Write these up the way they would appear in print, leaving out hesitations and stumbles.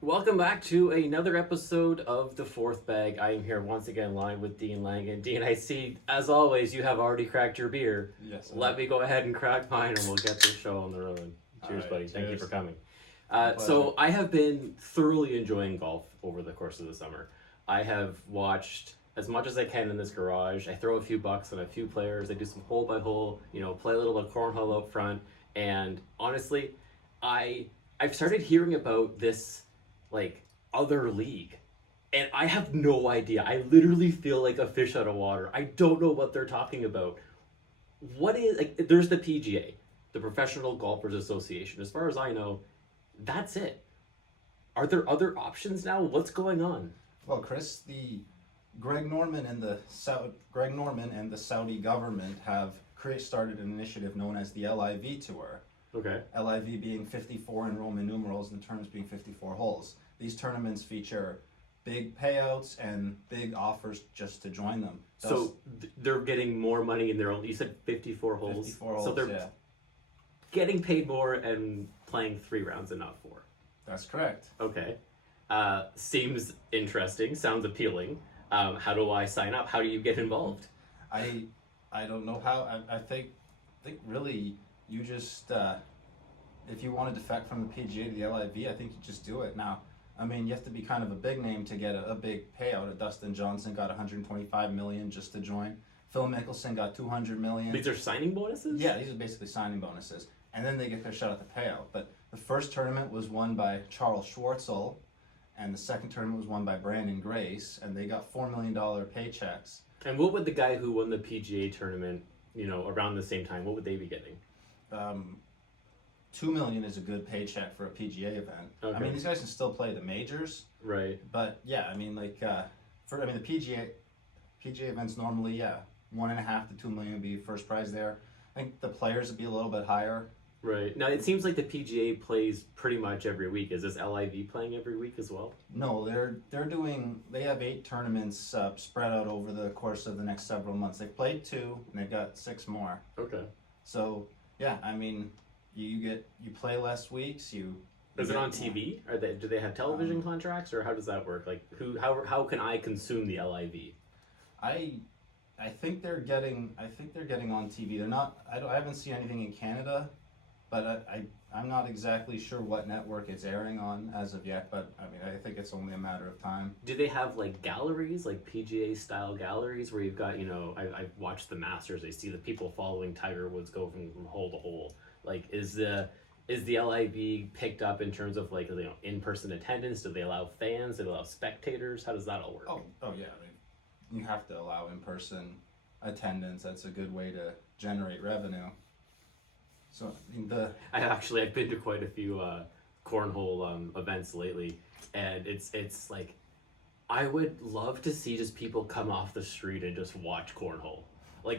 Welcome back to another episode of The Fourth Bag. I am here once again live with Dean Lang. And Dean, I see, as always, you have already cracked your beer. Yes. Let me go ahead and crack mine and we'll get this show on the road. Cheers, right, buddy. Thank you cheers. for coming. Pleasure. So I have been thoroughly enjoying golf over the course of the summer. I have watched as much as I can in this garage. I throw a few bucks on a few players. I do some hole by hole, play a little bit of cornhole out front. And honestly, I've started hearing about this other league, and I have no idea. I literally feel like a fish out of water. I don't know what they're talking about. What is there's the PGA, the Professional Golfers Association. As far as I know, that's it. Are there other options now? What's going on? Well, Chris, the Greg Norman and the Saudi government have started an initiative known as the LIV Tour. Okay. LIV being 54 in Roman numerals and the terms being 54 holes. These tournaments feature big payouts and big offers just to join them. So they're getting more money in their own. You said 54 holes. 54 holes, so they're getting paid more and playing 3 rounds and not 4. That's correct. Okay. Seems interesting. Sounds appealing. How do I sign up? How do you get involved? I don't know how. I think really you just if you want to defect from the PGA to the LIV, I think you just do it. Now, I mean, you have to be kind of a big name to get a big payout. Dustin Johnson got $125 million just to join. Phil Mickelson got $200 million. These are signing bonuses? Yeah, these are basically signing bonuses, and then they get their shot at the payout. But the first tournament was won by Charles Schwartzel, and the second tournament was won by Brandon Grace, and they got $4 million paychecks. And what would the guy who won the PGA tournament, around the same time, what would they be getting? $2 million is a good paycheck for a PGA event. Okay. I mean, these guys can still play the majors, right? But yeah, I mean, the PGA events normally, 1.5 to 2 million would be first prize there. I think the players would be a little bit higher. Right. Now it seems like the PGA plays pretty much every week. Is this LIV playing every week as well? No, they have 8 tournaments spread out over the course of the next several months. They've played 2 and they've got 6 more. Okay. So yeah, I mean, you play less weeks. Is it on TV? Do they have television contracts, or how does that work? Like how can I consume the LIV? I think they're getting on TV. They're not. I haven't seen anything in Canada, but I'm not exactly sure what network it's airing on as of yet. But I mean, I think it's only a matter of time. Do they have galleries, PGA style galleries, where you've got I've watched the Masters. I see the people following Tiger Woods go from hole to hole. Is the LIV picked up in terms of in-person attendance? Do they allow fans? Do they allow spectators? How does that all work? Oh yeah. I mean, you have to allow in-person attendance. That's a good way to generate revenue. So I've been to quite a few cornhole events lately, and it's I would love to see just people come off the street and just watch cornhole.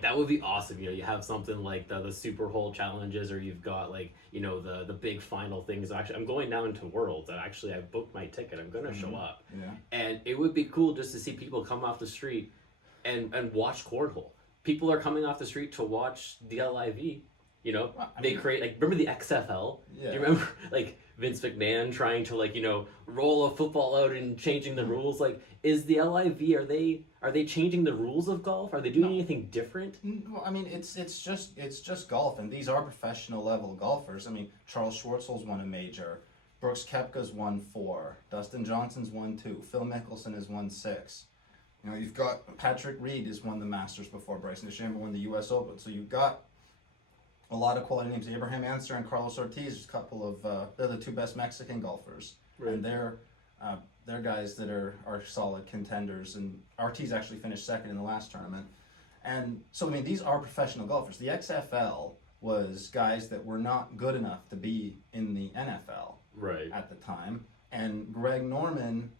That would be awesome. You have something like the Super Hole challenges, or you've got the big final things. Actually, I'm going down to Worlds, and actually I booked my ticket. I'm gonna show up, and it would be cool just to see people come off the street and watch cornhole. People are coming off the street to watch the LIV. They create remember the XFL? Yeah. Do you remember Vince McMahon trying to roll a football out and changing the rules? Is the LIV, are they changing the rules of golf? Are they doing anything different? Well, I mean, it's just golf, and these are professional level golfers. I mean, Charles Schwartzel's won a major, Brooks Koepka's won 4, Dustin Johnson's won 2, Phil Mickelson has won 6. You've got Patrick Reed has won the Masters before, Bryson DeChambeau won the U.S. Open. So you've got a lot of quality names. Abraham Ancer and Carlos Ortiz, a couple of they're the 2 best Mexican golfers, right. And they're guys that are solid contenders. And Ortiz actually finished second in the last tournament. And so I mean, these are professional golfers. The XFL was guys that were not good enough to be in the NFL right at the time. And Greg Norman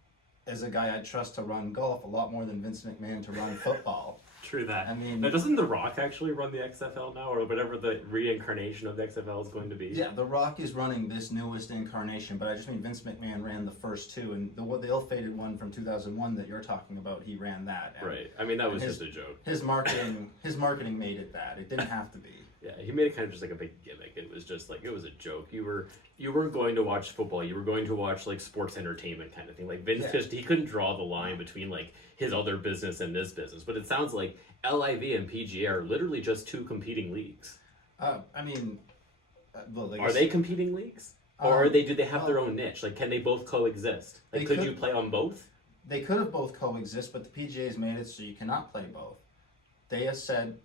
is a guy I'd trust to run golf a lot more than Vince McMahon to run football. True that. I mean, now, doesn't The Rock actually run the XFL now, or whatever the reincarnation of the XFL is going to be? Yeah, The Rock is running this newest incarnation, but I just mean Vince McMahon ran the first 2, and the ill-fated one from 2001 that you're talking about, he ran that. Right. I mean, that was just a joke. His marketing made it that. It didn't have to be. Yeah, he made it kind of just like a big gimmick. It was just like it was a joke. You weren't going to watch football. You were going to watch like sports entertainment kind of thing. Like Vince, just he couldn't draw the line between like his other business and this business. But it sounds like LIV and PGA are literally just two competing leagues. I mean, well, Are they competing leagues, or do they have their own niche? Like, can they both coexist? Like, could you play on both? They could have both coexist, but the PGA has made it so you cannot play both. They have said.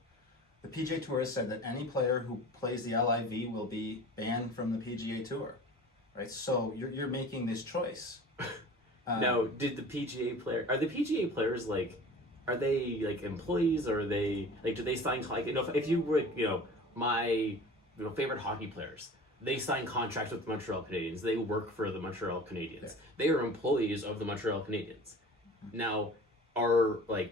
The PGA Tour has said that any player who plays the LIV will be banned from the PGA Tour, right? So you're making this choice. Now, did the are the PGA players like, are they like employees, or are they like, do they sign like, if you were my favorite hockey players, they sign contracts with the Montreal Canadiens. They work for the Montreal Canadiens. Yeah. They are employees of the Montreal Canadiens. Now,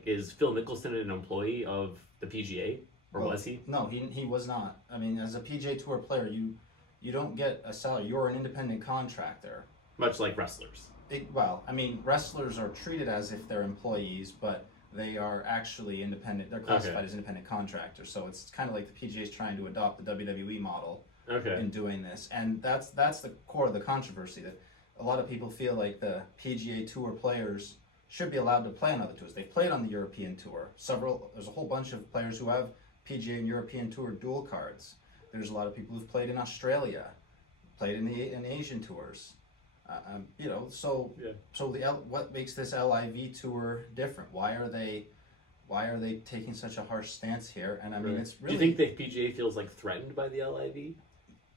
is Phil Mickelson an employee of the PGA? Or was he? No, he was not. I mean, as a PGA Tour player, you don't get a salary. You're an independent contractor. Much like wrestlers. Wrestlers are treated as if they're employees, but they are actually independent. They're classified as independent contractors. So it's kind of like the PGA is trying to adopt the WWE model in doing this. And that's the core of the controversy, that a lot of people feel like the PGA Tour players should be allowed to play on other tours. They've played on the European Tour. There's a whole bunch of players who have PGA and European Tour dual cards. There's a lot of people who've played in Australia, played in Asian tours. What makes this LIV tour different? Why are they taking such a harsh stance here? And I mean, it's really. Do you think the PGA feels like threatened by the LIV?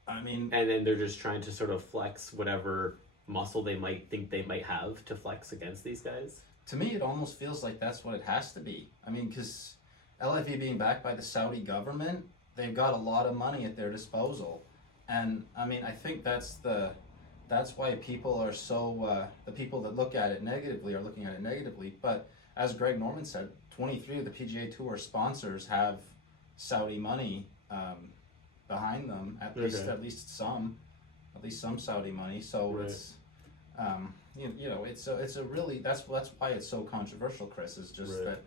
I mean, and then they're just trying to sort of flex whatever muscle they might think they might have to flex against these guys? To me, it almost feels like that's what it has to be. I mean, because LIV being backed by the Saudi government, they've got a lot of money at their disposal. And I mean, I think that's why people are so, the people that look at it negatively are looking at it negatively. But as Greg Norman said, 23 of the PGA Tour sponsors have Saudi money behind them, at least some Saudi money. So it's, it's a really, that's why it's so controversial, Chris, is just that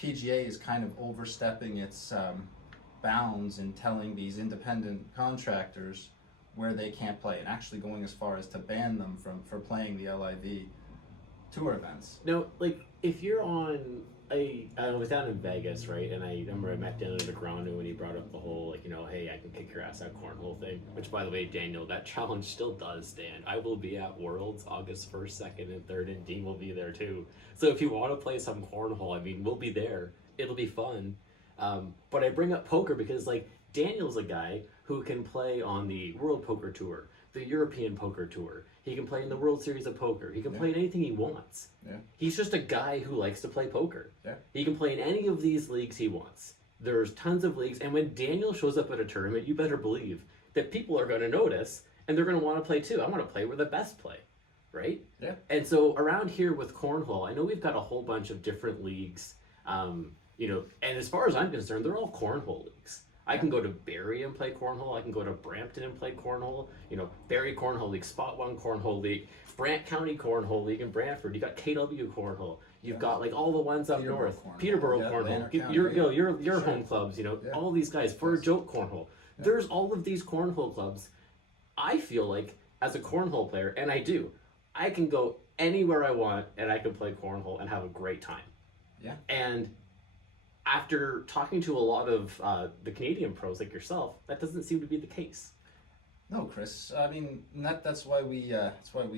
PGA is kind of overstepping its bounds in telling these independent contractors where they can't play, and actually going as far as to ban them for playing the LIV tour events. Now, like, if you're on I was down in Vegas, right, and I remember I met Daniel Negreanu when he brought up the whole, hey, I can kick your ass at cornhole thing, which, by the way, Daniel, that challenge still does stand. I will be at Worlds August 1st, 2nd, and 3rd, and Dean will be there, too. So if you want to play some cornhole, I mean, we'll be there. It'll be fun. But I bring up poker because, Daniel's a guy who can play on the World Poker Tour, the European Poker Tour. He can play in the World Series of Poker. He can play in anything he wants. Yeah. He's just a guy who likes to play poker. Yeah. He can play in any of these leagues he wants. There's tons of leagues, and when Daniel shows up at a tournament, you better believe that people are going to notice, and they're going to want to play too. I want to play where the best play, right? Yeah. And so around here with cornhole, I know we've got a whole bunch of different leagues, and as far as I'm concerned, they're all cornhole leagues. I can go to Barrie and play cornhole. I can go to Brampton and play cornhole. Barrie Cornhole League, Spot 1 Cornhole League, Brant County Cornhole League in Brantford. You got KW Cornhole. You've got all the ones up north. Peterborough Cornhole. Your home clubs. All these guys. For a Joke Cornhole. Yeah. There's all of these cornhole clubs. I feel like as a cornhole player, and I do, I can go anywhere I want and I can play cornhole and have a great time. Yeah. And after talking to a lot of the Canadian pros like yourself, that doesn't seem to be the case. No, Chris. I mean, that's why we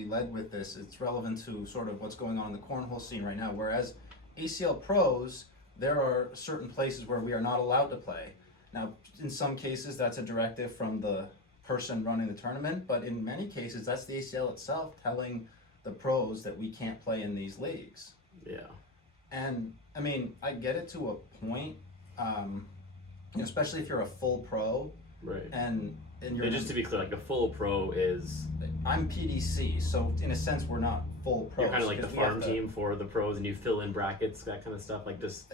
led with this. It's relevant to sort of what's going on in the cornhole scene right now. Whereas ACL Pros, there are certain places where we are not allowed to play. Now, in some cases, that's a directive from the person running the tournament, but in many cases, that's the ACL itself telling the pros that we can't play in these leagues. Yeah. And I mean, I get it to a point, especially if you're a full pro, right? And you're just to be clear, a full pro is. I'm PDC, so in a sense, we're not full pros. You're kind of like the farm team for the pros, and you fill in brackets, that kind of stuff,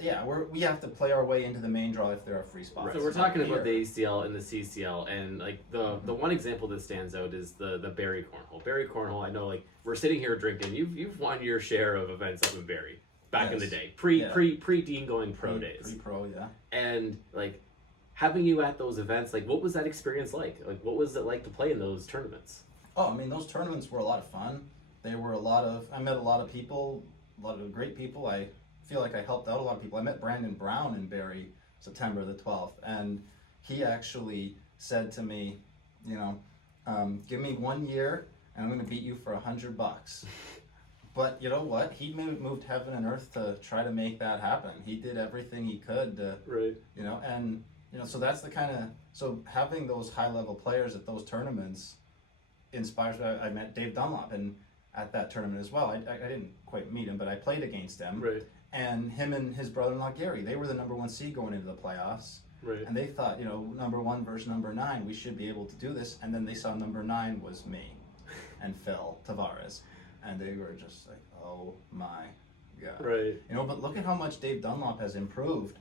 Yeah, we have to play our way into the main draw if there are free spots. Right. So we're talking about the ACL and the CCL, and the one example that stands out is the Barrie Cornhole. Barrie Cornhole, I know, we're sitting here drinking. You've won your share of events up in Barrie. Back in the day, pre Dean going pro days. Pre-pro, yeah. And having you at those events, like what was that experience like? Like what was it like to play in those tournaments? Oh, I mean, those tournaments were a lot of fun. They were I met a lot of people, a lot of great people. I feel like I helped out a lot of people. I met Brandon Brown in Barrie, September the 12th, and he actually said to me, you know, give me 1 year and I'm going to beat you for $100. But you know what? He moved heaven and earth to try to make that happen. He did everything he could to, right. you know, and, you know, so that's the kind of, so having those high level players at those tournaments inspires me. I met Dave Dunlop and at that tournament as well. I didn't quite meet him, but I played against him. Right. And him and his brother-in-law Gary, they were the number 1 seed going into the playoffs. Right. And they thought, you know, number 1 versus number 9, we should be able to do this. And then they saw number 9 was me and Phil Tavares. And they were just like, oh my God. Right. You know, but look at how much Dave Dunlop has improved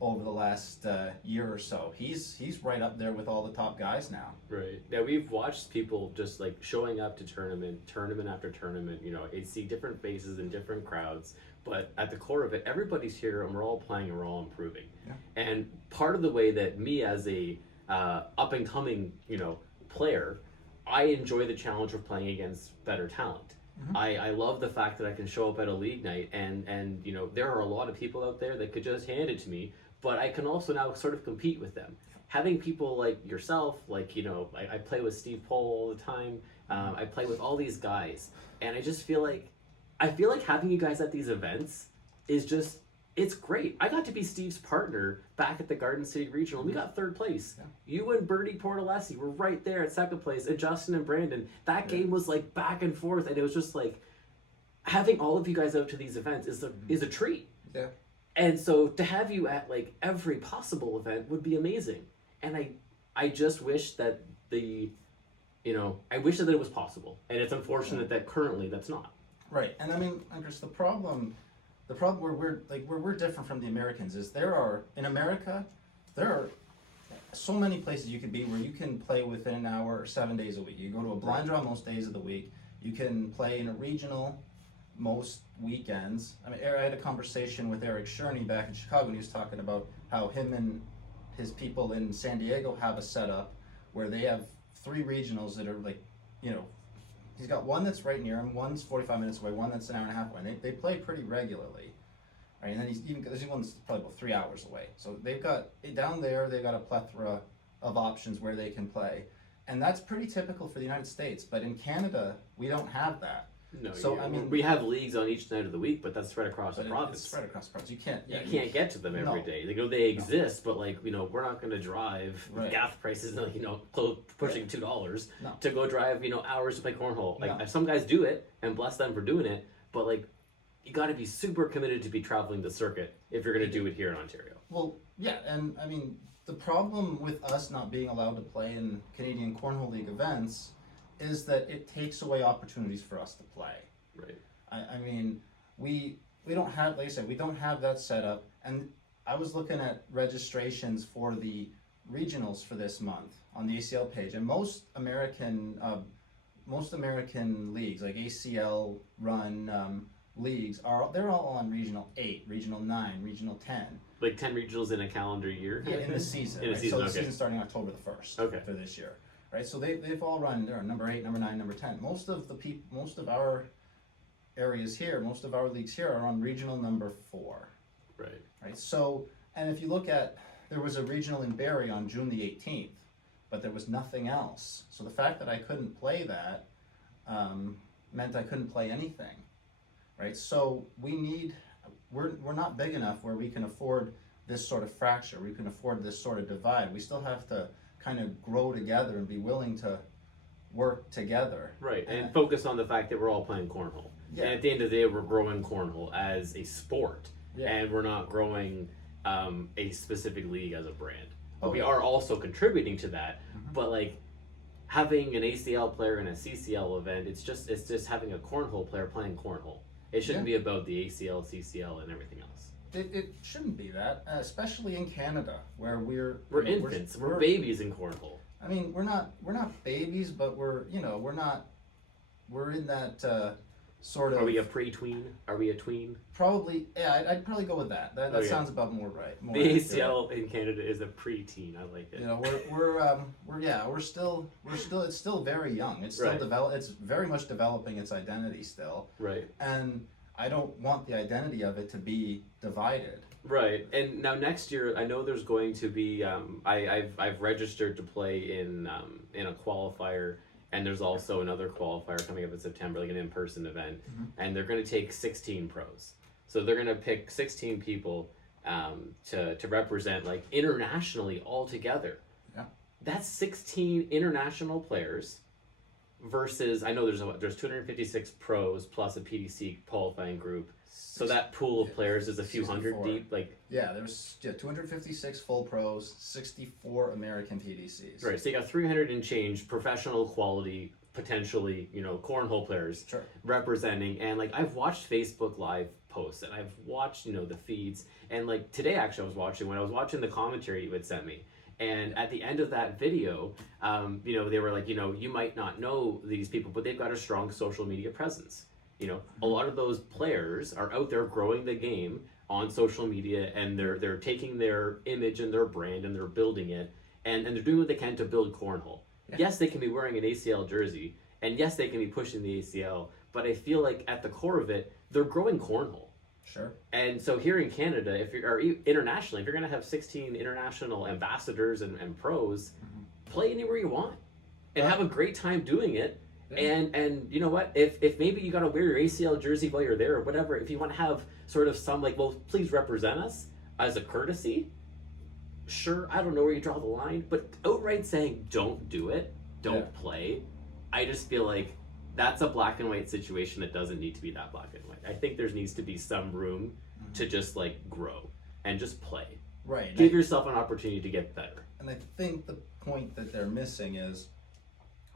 over the last year or so. He's right up there with all the top guys now. Right. Now we've watched people just like showing up to tournament after tournament, you know, and see different faces and different crowds, but at the core of it, everybody's here and we're all playing and we're all improving. Yeah. And part of the way that me as a up and coming, you know, player, I enjoy the challenge of playing against better talent. Mm-hmm. I love the fact that I can show up at a league night and you know, there are a lot of people out there that could just hand it to me, but I can also now sort of compete with them. Having people like yourself, like, you know, I play with Steve Pohl all the time. I play with all these guys, and I just feel like having you guys at these events is just, it's great. I got to be Steve's partner back at the Garden City Regional, and we got 3rd place. Yeah. You and Bertie Portalessi were right there at 2nd place, and Justin and Brandon. That game was like back and forth, and it was just like having all of you guys out to these events is a treat. Yeah. And so to have you at like every possible event would be amazing. And I just wish that I wish that it was possible. And it's unfortunate that currently that's not. Right. And I mean, Chris, the problem where we're different from the Americans is in America, there are so many places you could be where you can play within an hour 7 days a week. You go to a blind draw most days of the week. You can play in a regional most weekends. I mean, I had a conversation with Eric Sherney back in Chicago, and he was talking about how him and his people in San Diego have a setup where they have 3 regionals that are like, you know, he's got one that's right near him, one's 45 minutes away, one that's an hour and a half away. And they play pretty regularly. Right? And then there's one that's probably about 3 hours away. So they've got, down there, they've got a plethora of options where they can play. And that's pretty typical for the United States. But in Canada, we don't have that. No, so I mean, we have leagues on each night of the week, but that's spread across the province. It's spread across the province. You can't get to them every day. They exist, but like, you know, we're not going to drive gas prices, you know, pushing $2 to go drive, you know, hours to play cornhole. Like some guys do it, and bless them for doing it, but like, you got to be super committed to be traveling the circuit if you're going to do it here in Ontario. Well, yeah, and I mean, the problem with us not being allowed to play in Canadian Cornhole League events is that it takes away opportunities for us to play. Right. I mean, we don't have, like I said, we don't have that set up. And I was looking at registrations for the regionals for this month on the ACL page, and most American leagues, like ACL run leagues, they're all on Regional 8, Regional 9, Regional 10. Like 10 regionals in a calendar year? Yeah, in the season. In a season, so the season's starting October the 1st for this year. Right, so they've all run. They're number 8, number 9, number 10. Most of our areas here, most of our leagues here are on regional number 4. Right. Right. So, and if you look at, there was a regional in Barrie on June the 18th, but there was nothing else. So the fact that I couldn't play that meant I couldn't play anything. Right. So we're not big enough where we can afford this sort of fracture. We can afford this sort of divide. We still have to kind of grow together and be willing to work together. Right, and focus on the fact that we're all playing cornhole. Yeah. And at the end of the day, we're growing cornhole as a sport, and we're not growing a specific league as a brand. But we are also contributing to that. Mm-hmm. But like having an ACL player in a CCL event, it's just having a cornhole player playing cornhole. It shouldn't be about the ACL, CCL, and everything else. It shouldn't be that, especially in Canada, where we're infants, we're babies in cornhole. I mean, we're not babies, but we're in that sort of. Are we a pre-tween? Are we a tween? Probably, yeah. I'd probably go with that. That Okay. sounds about more right. More The accurate. ACL in Canada is a pre-teen. I like it. You know, we're still it's still very young. It's still Right. It's very much developing its identity still. Right. And I don't want the identity of it to be divided. Right. And now next year, I know there's going to be. I've registered to play in a qualifier, and there's also another qualifier coming up in September, like an in-person event, and they're going to take 16 pros. So they're going to pick 16 people to represent like internationally all together. Yeah. That's 16 international players versus I know there's 256 pros plus a PDC qualifying group. So that pool of players is a few 64. hundred deep. Like Yeah, there's 256 full pros, 64 American PDCs. right, so you got 300 and change professional quality, potentially, cornhole players Sure. representing. And like I've watched Facebook Live posts and I've watched, the feeds. And like today actually when I was watching the commentary you had sent me. And at the end of that video, they were like, you might not know these people, but they've got a strong social media presence. A lot of those players are out there growing the game on social media, and they're taking their image and their brand and they're building it, and they're doing what they can to build cornhole. Yeah. Yes, they can be wearing an ACL jersey, and yes, they can be pushing the ACL, but I feel like at the core of it, they're growing cornhole. Sure. And so here in Canada, or internationally, if you're going to have 16 international ambassadors and pros, play anywhere you want and have a great time doing it. Yeah. And you know what? If maybe you got to wear your ACL jersey while you're there or whatever, if you want to have sort of some like, well, please represent us as a courtesy. Sure, I don't know where you draw the line, but outright saying don't do it, don't play, I just feel like that's a black and white situation that doesn't need to be that black and white. I think there needs to be some room to just like grow and just play. Right. Give yourself an opportunity to get better. And I think the point that they're missing is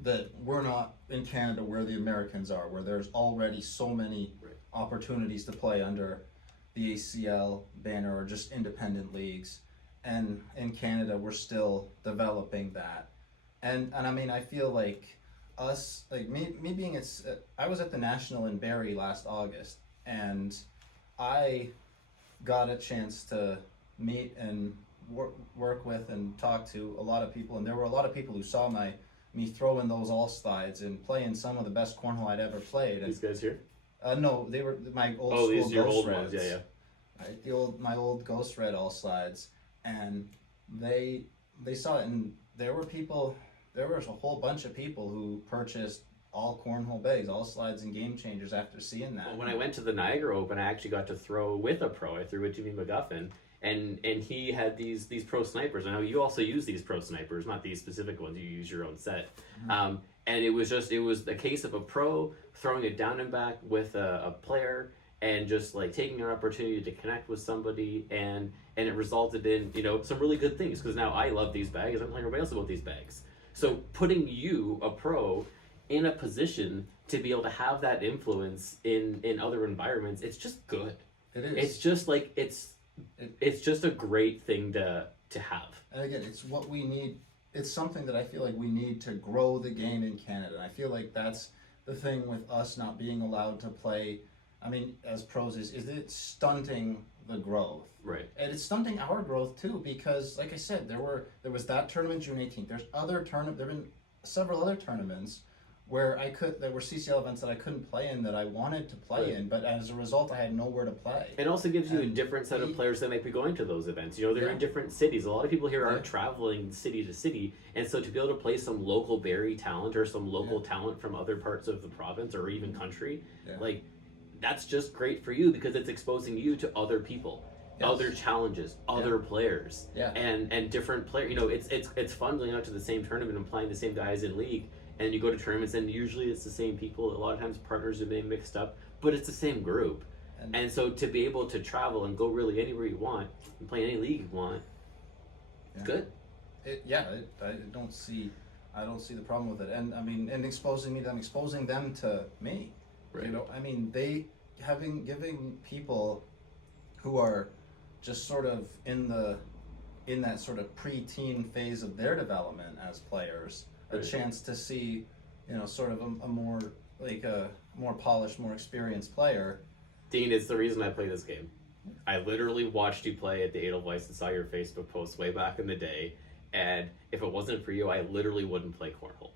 that we're not in Canada where the Americans are, where there's already so many opportunities to play under the ACL banner or just independent leagues. And in Canada, we're still developing that. And I mean, I feel like us, like me being I was at the National in Barrie last August, and I got a chance to meet and work with and talk to a lot of people, and there were a lot of people who saw me throw in those all slides and play in some of the best cornhole I'd ever played. These guys here? No, they were my old school these your Ghost old Reds. ones, yeah. Right, my old Ghost Red all slides, and they saw it, and there was a whole bunch of people who purchased all cornhole bags, all slides and game changers after seeing that. Well, when I went to the Niagara Open, I actually got to throw with a pro. I threw with Jimmy McGuffin, and he had these pro snipers. I know you also use these pro snipers, not these specific ones. You use your own set. And it was a case of a pro throwing it down and back with a player, and just like taking an opportunity to connect with somebody, and it resulted in some really good things, because now I love these bags. I'm telling everybody else about these bags. So putting you, a pro, in a position to be able to have that influence in other environments, it's just good. It is. It's just like it's just a great thing to have. And again, it's what we need. It's something that I feel like we need to grow the game in Canada. And I feel like that's the thing with us not being allowed to play, I mean, as pros, is it's stunting the growth. Right. And it's stunting our growth too, because like I said, there was that tournament June 18th. There's there have been several other tournaments where there were CCL events that I couldn't play in that I wanted to play in, but as a result I had nowhere to play. It also gives you a different set of players that might be going to those events. They're in different cities. A lot of people here aren't traveling city to city, and so to be able to play some local Barrie talent or some local talent from other parts of the province or even country, like that's just great for you, because it's exposing you to other people. Other challenges, other players, and different players. It's fun going out to the same tournament and playing the same guys in league, and you go to tournaments and usually it's the same people. A lot of times partners are being mixed up, but it's the same group. And so to be able to travel and go really anywhere you want and play any league you want, it's good. I don't see the problem with it. And I mean, and exposing them to me. Right. I mean, giving people who are just sort of in that sort of pre-teen phase of their development as players, a chance to see, sort of a more like a more polished, more experienced player. Dean, it's the reason I play this game. I literally watched you play at the Edelweiss and saw your Facebook post way back in the day, and if it wasn't for you, I literally wouldn't play cornhole.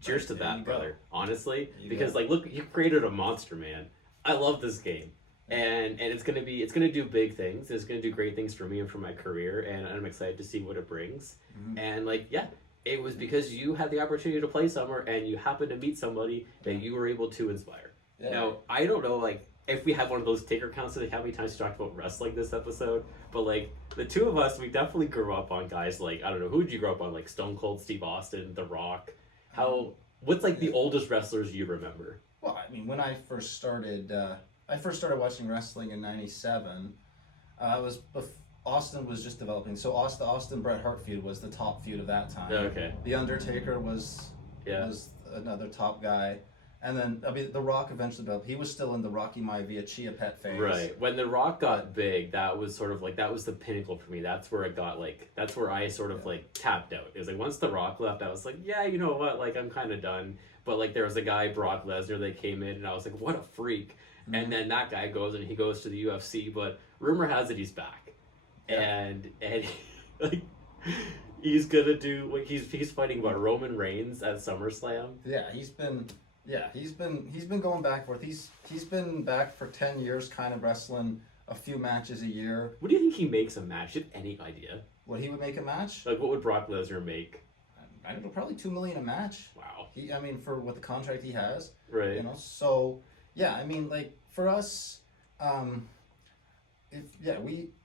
Cheers to that, brother. Honestly, because like, look, you created a monster, man. I love this game, and it's gonna do big things. It's gonna do great things for me and for my career, and I'm excited to see what it brings. Mm-hmm. And like, yeah, it was because you had the opportunity to play somewhere, and you happened to meet somebody that you were able to inspire. Yeah. Now, I don't know, like, if we have one of those taker counts, like how many times we talked about wrestling this episode, but like the two of us, we definitely grew up on guys like, I don't know, who did you grow up on? Like Stone Cold Steve Austin, The Rock. What's like the oldest wrestlers you remember? Well, I mean, when I first started watching wrestling in '97. Austin was just developing. So Austin Bret Hart feud was the top feud of that time. Okay. The Undertaker was another top guy. And then, I mean, The Rock eventually developed. He was still in the Rocky Maivia Chia Pet phase. Right. When The Rock got big, that was sort of like, that was the pinnacle for me. That's where it got like, that's where I sort of like tapped out. It was like, once The Rock left, I was like, yeah, you know what? Like, I'm kind of done. But like, there was a guy, Brock Lesnar, that came in, and I was like, what a freak. Mm-hmm. And then that guy goes and he goes to the UFC, but rumor has it he's back. Yeah. And like, he's gonna do, like, he's fighting what, Roman Reigns at SummerSlam? Yeah, he's been going back and forth. He's been back for 10 years, kind of wrestling a few matches a year. What do you think he makes a match? Do you have any idea? What he would make a match? Like, what would Brock Lesnar make? I don't know, probably $2 million a match. Wow. I mean, for what the contract he has. Right. You know, so yeah, I mean, like, for us,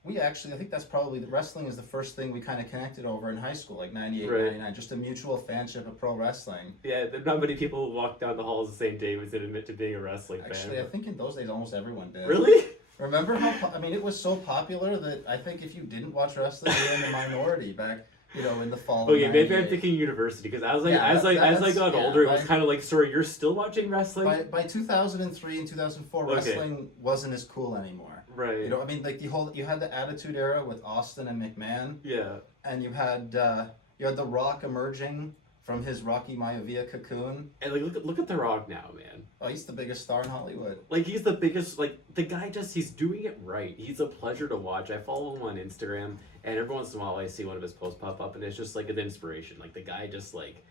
we actually, I think that's probably, the wrestling is the first thing we kind of connected over in high school, like 98, right. 99, just a mutual fanship of pro wrestling. Yeah, not many people who walked down the halls the same day would admit to being a wrestling fan. Actually, I think in those days almost everyone did. Really? Remember how, I mean, it was so popular that I think if you didn't watch wrestling, you were in the minority back, you know, in the fall of 98. Maybe I'm thinking university, because as I got older, it was kind of like, sorry, you're still watching wrestling? By 2003 and 2004, wrestling wasn't as cool anymore. Right. You know, I mean, like, you had the Attitude Era with Austin and McMahon. Yeah. And you had The Rock emerging from his Rocky Maivia cocoon. And like, look at The Rock now, man. Oh, he's the biggest star in Hollywood. Like, he's the biggest, like, the guy he's doing it right. He's a pleasure to watch. I follow him on Instagram, and every once in a while I see one of his posts pop up, and it's just like an inspiration. Like, the guy just, like,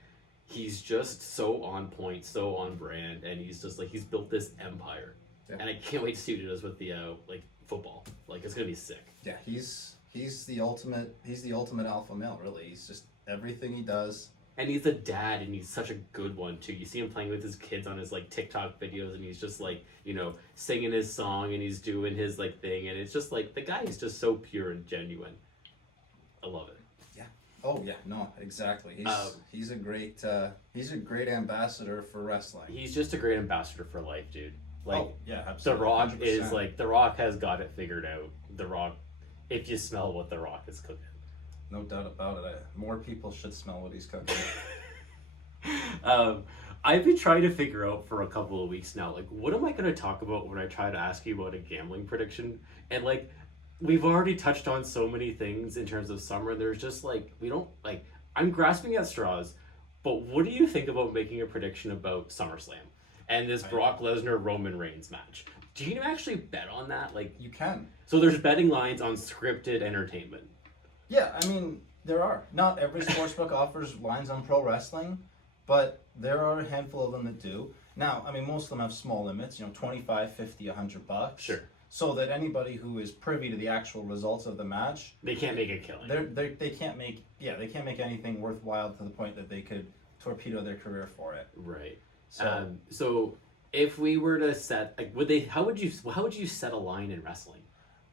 he's just so on point, so on brand, and he's just, like, he's built this empire. Yeah. And I can't wait to see what he does with the, like, football. Like, it's gonna be sick. Yeah, he's the ultimate alpha male, really. He's just, everything he does. And he's a dad, and he's such a good one, too. You see him playing with his kids on his, like, TikTok videos, and he's just, like, you know, singing his song, and he's doing his, like, thing, and it's just, like, the guy is just so pure and genuine. I love it. Yeah. Oh, yeah. No, exactly. He's a great ambassador for wrestling. He's just a great ambassador for life, dude. Like, yeah, absolutely. The Rock 100%. is, like, The Rock has got it figured out. The Rock, if you smell what The Rock is cooking. No doubt about it. More people should smell what he's cooking. I've been trying to figure out for a couple of weeks now, like, what am I going to talk about when I try to ask you about a gambling prediction? And, like, we've already touched on so many things in terms of summer. There's just, like, I'm grasping at straws, but what do you think about making a prediction about SummerSlam and this Brock Lesnar Roman Reigns match? Do you actually bet on that? Like, you can. So there's betting lines on scripted entertainment. Yeah, I mean, there are. Not every sportsbook offers lines on pro wrestling, but there are a handful of them that do. Now, I mean, most of them have small limits, you know, $25, $50, $100. Sure. So that anybody who is privy to the actual results of the match, they can't make a killing. They can't make anything worthwhile to the point that they could torpedo their career for it. Right. So if we were to set, like, how would you set a line in wrestling?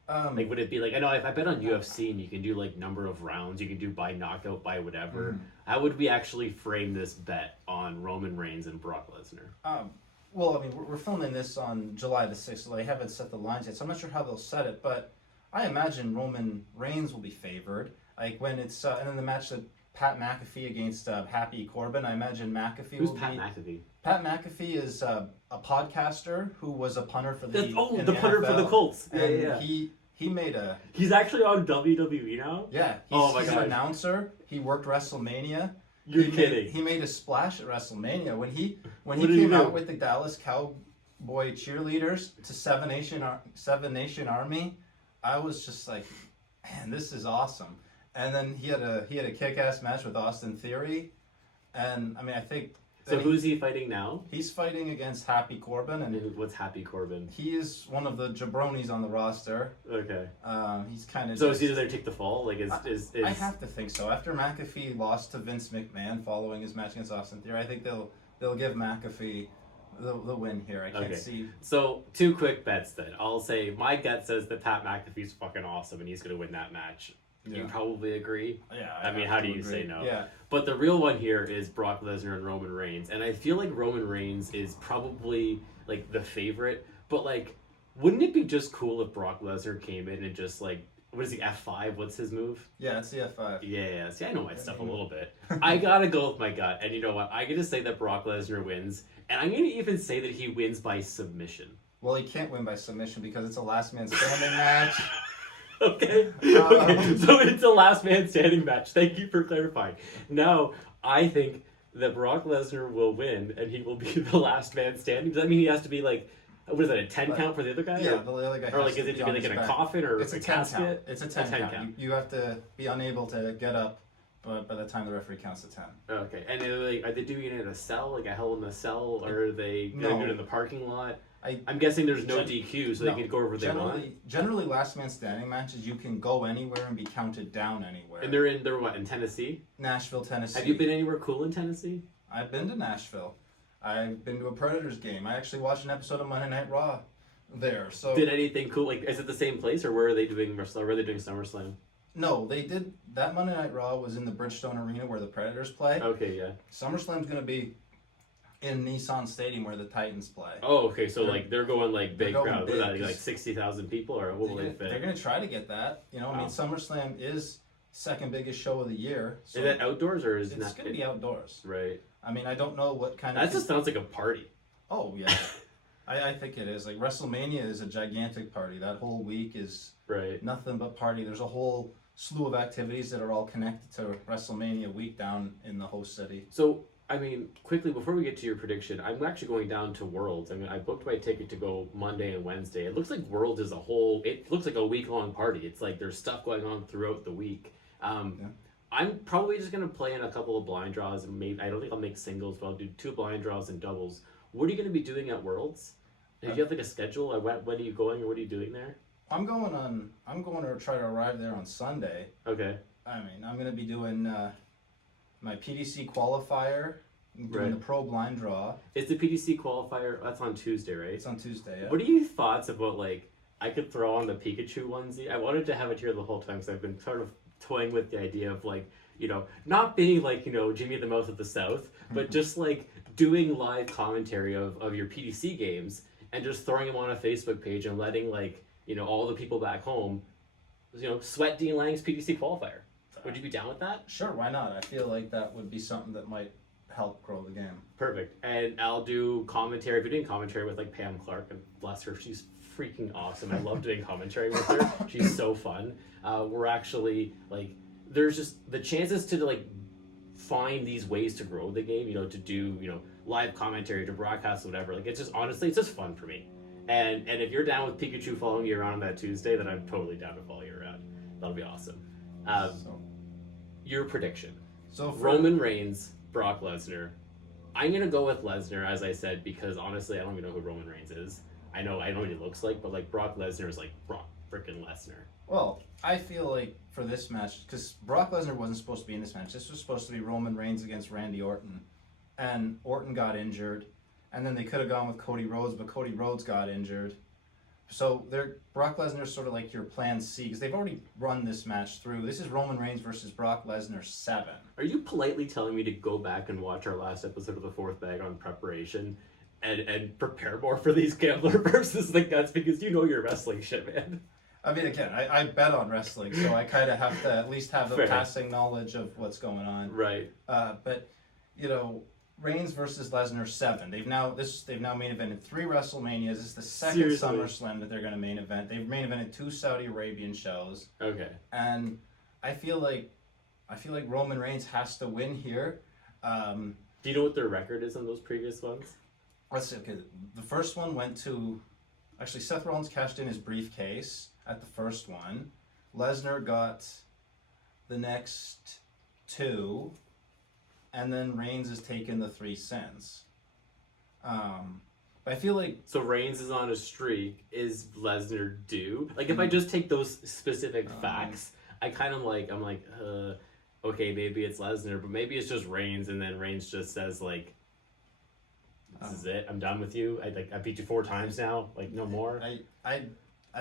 Like, would it be like, I know if I bet on UFC and you can do, like, number of rounds, you can do by knockout, by whatever. How would we actually frame this bet on Roman Reigns and Brock Lesnar? Well, I mean, we're filming this on July the 6th, so they haven't set the lines yet, so I'm not sure how they'll set it, but I imagine Roman Reigns will be favored. Like, when it's, and then the match that Pat McAfee against Happy Corbin, I imagine McAfee Who's Pat McAfee? Pat McAfee is a podcaster who was a punter for the punter for the Colts. And he made a... He's actually on WWE now? Yeah. He's an announcer. He worked WrestleMania. You're kidding. He made a splash at WrestleMania when he What did he came do? out with the Dallas Cowboy cheerleaders to Seven Nation Army. I was just like, man, this is awesome. And then he had a kick-ass match with Austin Theory, and I mean, I think. So who's he fighting now? He's fighting against Happy Corbin, and What's Happy Corbin? he is one of the jabronis on the roster. Okay. He's kind of. So is he there to take the fall? Like is I have to think so. After McAfee lost to Vince McMahon following his match against Austin Theory, I think they'll give McAfee the win here. I can't see. So 2 quick bets then. I'll say my gut says that Pat McAfee's fucking awesome and he's gonna win that match. Yeah. You probably agree. Yeah. I mean, how do you say no? Yeah. But the real one here is Brock Lesnar and Roman Reigns, and I feel like Roman Reigns is probably like the favorite. But like, wouldn't it be just cool if Brock Lesnar came in and just like, what is he, F5? What's his move? Yeah, it's the F5. Yeah. See, I know my stuff a little bit. I gotta go with my gut, and you know what? I'm gonna say that Brock Lesnar wins, and I'm gonna even say that he wins by submission. Well, he can't win by submission because it's a last man standing match. Okay. So it's a last man standing match. Thank you for clarifying. Now, I think that Brock Lesnar will win and he will be the last man standing. Does that mean he has to be like, what is that, a 10 count for the other guy? Yeah, the other guy. Or like, is it to be like in a coffin or it's a 10 casket? count. It's a 10 count. You have to be unable to get up, but by the time the referee counts to 10. Okay. And are they doing it in a cell, like a Hell in a Cell, or are they doing it in the parking lot? I'm guessing there's no DQ, so they can go wherever they want. Generally, last man standing matches, you can go anywhere and be counted down anywhere. And they're what, in Tennessee? Nashville, Tennessee. Have you been anywhere cool in Tennessee? I've been to Nashville. I've been to a Predators game. I actually watched an episode of Monday Night Raw there. So did anything cool? Like, is it the same place, or where are they doing SummerSlam? No, they did. That Monday Night Raw was in the Bridgestone Arena where the Predators play. Okay, yeah. SummerSlam's going to be in Nissan Stadium where the Titans play. Oh, okay. So they're going like big crowd. What is that, like 60,000 people, or what will they fit? They're going to try to get that. You know, I mean, SummerSlam is second biggest show of the year. So is that outdoors or is it's going to be outdoors? Right. I mean, I don't know what kind of. That just sounds like a party. Oh yeah, I think it is. Like WrestleMania is a gigantic party. That whole week is nothing but party. There's a whole slew of activities that are all connected to WrestleMania week down in the host city. So, I mean, quickly, before we get to your prediction, I'm actually going down to Worlds. I mean, I booked my ticket to go Monday and Wednesday. It looks like Worlds is it looks like a week-long party. It's like there's stuff going on throughout the week. I'm probably just going to play in a couple of blind draws, and maybe, I don't think I'll make singles, but I'll do 2 blind draws and doubles. What are you going to be doing at Worlds? Do you have like a schedule? Or when are you going, or what are you doing there? I'm going to try to arrive there on Sunday. Okay. I mean, I'm going to be doing my PDC qualifier, doing the pro blind draw. Is the PDC qualifier, that's on Tuesday, right? It's on Tuesday, yeah. What are your thoughts about, like, I could throw on the Pikachu onesie? I wanted to have it here the whole time because I've been sort of toying with the idea of, like, you know, not being like, you know, Jimmy the Mouse of the South, but just like doing live commentary of your PDC games and just throwing them on a Facebook page and letting, like, you know, all the people back home, you know, sweat Dean Lang's PDC qualifier. Would you be down with that? Sure, why not? I feel like that would be something that might help grow the game. Perfect. And I'll do commentary. If you're doing commentary with like Pam Clark, and bless her, she's freaking awesome. I love doing commentary with her. She's so fun. We're actually like, there's just the chances to like find these ways to grow the game, you know, to do, you know, live commentary, to broadcast, whatever. Like, it's just, honestly, it's just fun for me. And if you're down with Pikachu following you around on that Tuesday, then I'm totally down to follow you around. That'll be awesome. Your prediction. So Roman Reigns, Brock Lesnar. I'm going to go with Lesnar, as I said, because honestly, I don't even know who Roman Reigns is. I know what he looks like, but like Brock Lesnar is like Brock freaking Lesnar. Well, I feel like for this match, because Brock Lesnar wasn't supposed to be in this match. This was supposed to be Roman Reigns against Randy Orton. And Orton got injured. And then they could have gone with Cody Rhodes, but Cody Rhodes got injured. So Brock Lesnar's sort of like your plan C, because they've already run this match through. This is Roman Reigns versus Brock Lesnar 7. Are you politely telling me to go back and watch our last episode of The Fourth Bag on preparation and prepare more for these gambler versus the guts, because you know your wrestling shit, man? I mean, again, I bet on wrestling, so I kind of have to at least have the passing knowledge of what's going on. Right. But, you know, Reigns versus Lesnar 7. They've now main evented 3 WrestleManias. This is the second SummerSlam that they're going to main event. They've main evented 2 Saudi Arabian shows. Okay. And I feel like Roman Reigns has to win here. Do you know what their record is on those previous ones? Let's see. Okay, the first one went to. Actually, Seth Rollins cashed in his briefcase at the first one. Lesnar got the next 2, and then Reigns has taken the 3 cents. But I feel like So Reigns is on a streak. Is Lesnar due? Like, if I just take those specific facts, I'm like, okay, maybe it's Lesnar, but maybe it's just Reigns, and then Reigns just says like, this is it. I'm done with you. I beat you 4 times now. Like, no more. I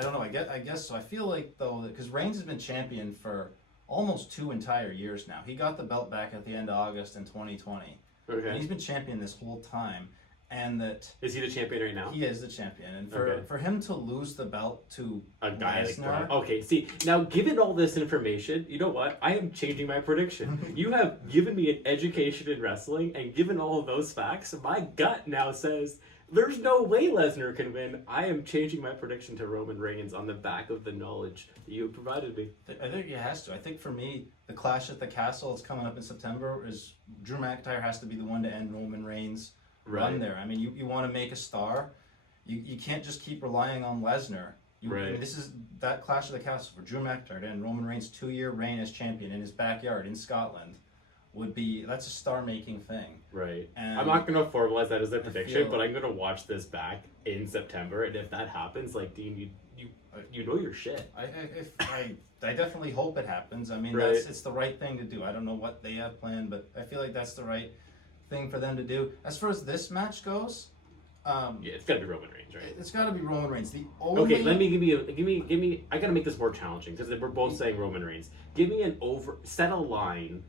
don't know. I guess so. I feel like though, because Reigns has been champion for almost 2 entire years now. He got the belt back at the end of August in 2020. Okay. And he's been champion this whole time. And that Is he the champion right now? he is the champion. And for him to lose the belt to A guy like Lesnar, Braun. Okay, see, now given all this information, you know what? I am changing my prediction. You have given me an education in wrestling, and given all of those facts, my gut now says there's no way Lesnar can win. I am changing my prediction to Roman Reigns on the back of the knowledge that you have provided me. I think he has to. I think for me, the Clash at the Castle is coming up in September. Is Drew McIntyre has to be the one to end Roman Reigns' run there. I mean, you want to make a star. You can't just keep relying on Lesnar. I mean, this is that Clash of the Castle for Drew McIntyre to end Roman Reigns' 2-year reign as champion in his backyard in Scotland. That's a star-making thing. Right. And I'm not going to formalize that as a prediction, feel- but I'm going to watch this back in September, and if that happens, like, Dean, you know your shit. I definitely hope it happens. I mean, Right. it's the right thing to do. I don't know what they have planned, but I feel like that's the right thing for them to do. As far as this match goes, Yeah, it's got to be Roman Reigns, right? it's got to be Roman Reigns. The only Okay, give me. I gotta make this more challenging because we're both saying Roman Reigns. Give me set a line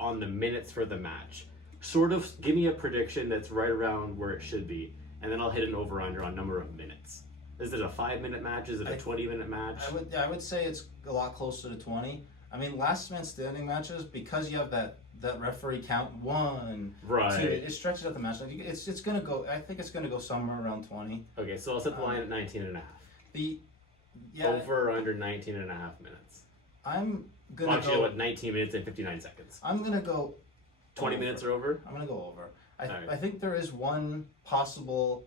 on the minutes for the match. Sort of give me a prediction that's right around where it should be, and then I'll hit an over under on number of minutes. Is it a 5-minute match? Is it a 20-minute match? I would say it's a lot closer to 20. I mean, last man standing matches, because you have that referee count 1, Right. 2, it stretches out the match. Like, it's gonna go. I think it's gonna go somewhere around 20. Okay, so I'll set the line at 19 and a half. Over or under 19 and a half minutes. I'm gonna Actually, go. what, 19 minutes and 59 seconds. I'm gonna go 20 over. minutes or over? I'm gonna go over. Alright. I think there is one possible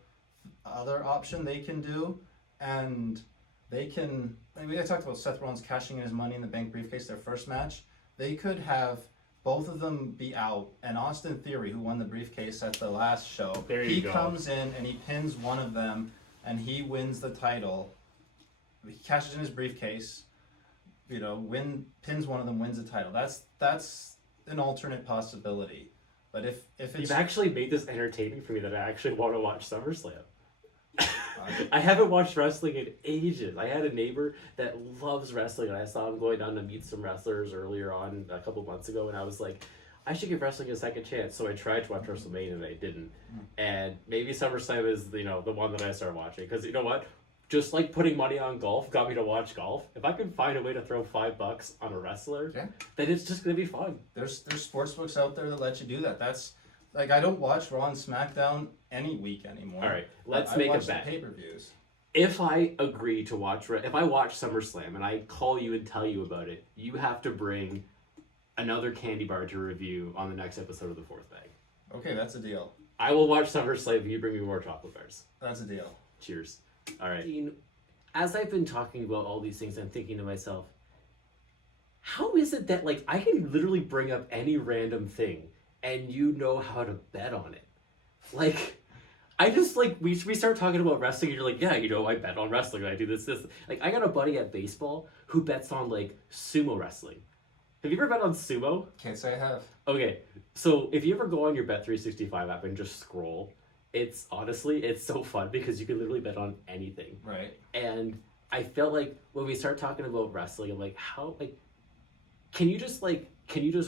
other option they can do, and they can. I mean, I talked about Seth Rollins cashing in his Money in the Bank briefcase their first match. They could have both of them be out, and Austin Theory, who won the briefcase at the last show, There you he go. comes in and he pins one of them, and he wins the title. He cashes in his briefcase. Pins one of them, wins the title. That's an alternate possibility. But if it's You've actually made this entertaining for me that I actually want to watch SummerSlam. I haven't watched wrestling in ages. I had a neighbor that loves wrestling, and I saw him going down to meet some wrestlers earlier on a couple months ago, and I was like, I should give wrestling a second chance. So I tried to watch WrestleMania, and I didn't. And maybe SummerSlam is the one that I start watching, because you know what? Just like putting money on golf got me to watch golf. If I can find a way to throw $5 on a wrestler, then it's just gonna be fun. There's sportsbooks out there that let you do that. That's like, I don't watch Raw and SmackDown any week anymore. All right, let's I make a watch bet. The pay-per-views. If I agree to if I watch SummerSlam and I call you and tell you about it, you have to bring another candy bar to review on the next episode of The Fourth Bag. Okay, that's a deal. I will watch SummerSlam if you bring me more chocolate bars. That's a deal. Cheers. All right. As I've been talking about all these things, I'm thinking to myself, how is it that I can literally bring up any random thing and you know how to bet on it? I just we start talking about wrestling and you're like, yeah, I bet on wrestling and I do this. I got a buddy at baseball who bets on sumo wrestling. Have you ever bet on sumo? Can't say I have. Okay, so if you ever go on your Bet365 app and just scroll, it's so fun because you can literally bet on anything. Right. And I felt like when we start talking about wrestling, I'm like, how, can you just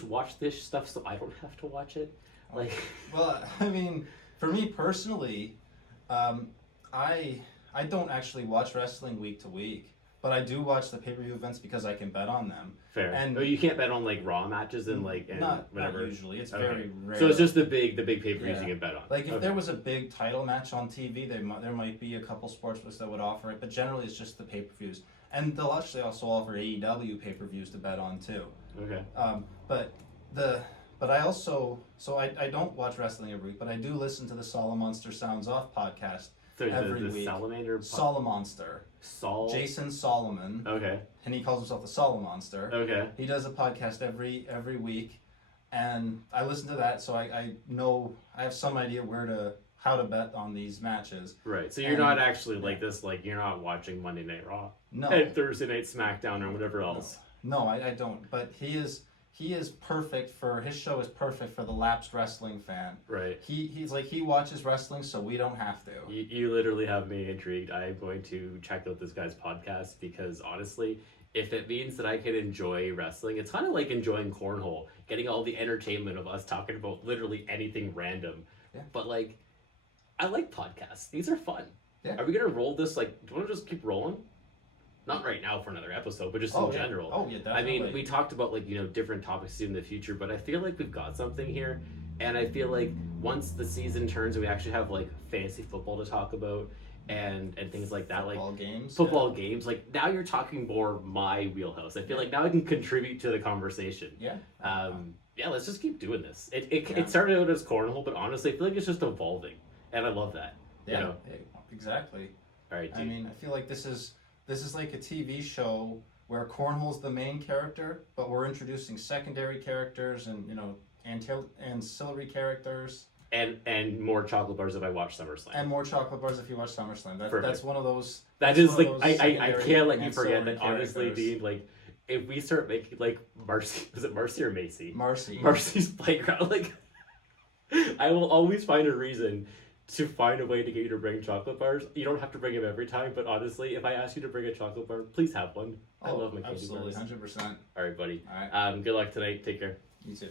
watch this stuff so I don't have to watch it? Well, I mean, for me personally, I don't actually watch wrestling week to week, but I do watch the pay-per-view events because I can bet on them. Fair. And you can't bet on Raw matches and not whatever. usually. It's Okay. very rare. So it's just the big pay-per-views you can bet on. If there was a big title match on TV, there might be a couple sportsbooks that would offer it, but generally it's just the pay-per-views. And they'll actually also offer AEW pay-per-views to bet on too. Okay. But But I also, I don't watch wrestling every week, but I do listen to the Solomonster Sounds Off podcast So every the week. Salamander. Solomonster. Jason Solomon. Okay. And he calls himself the Solomonster. Okay. He does a podcast every week, and I listen to that, so I know, I have some idea how to bet on these matches. Right. So you're not actually like this, like you're not watching Monday Night Raw. No. And Thursday Night SmackDown or whatever else. No, I don't. But he is perfect his show is perfect for the lapsed wrestling fan. Right. He's like, he watches wrestling, so we don't have to. You literally have me intrigued. I'm going to check out this guy's podcast because honestly, if it means that I can enjoy wrestling, it's kind of like enjoying cornhole, getting all the entertainment of us talking about literally anything random. Yeah. But like, I like podcasts. These are fun. Yeah. Are we gonna roll this? Like, do you want to just keep rolling? Not right now for another episode, but just in general. Oh yeah, definitely. I mean, we talked about like, different topics in the future, but I feel like we've got something here, and I feel like once the season turns and we actually have like fantasy football to talk about and things like that, football games, like now you're talking more my wheelhouse. I feel like now I can contribute to the conversation. Yeah. Yeah, let's just keep doing this. It started out as cornhole, but honestly, I feel like it's just evolving, and I love that. Yeah, exactly. All right, dude. I mean, I feel like this is like a TV show where cornhole's the main character, but we're introducing secondary characters and ancillary characters. And more chocolate bars if I watch SummerSlam. And more chocolate bars if you watch SummerSlam. That's one of those. That is like I can't let you forget that. Honestly, dude, like if we start making like Marcy, is it Marcy or Macy? Marcy's playground. Like I will always find a reason to find a way to get you to bring chocolate bars. You don't have to bring them every time, but honestly, if I ask you to bring a chocolate bar, please have one. I love my candy bars. Absolutely, 100%. All right, buddy. All right. Good luck tonight. Take care. You too.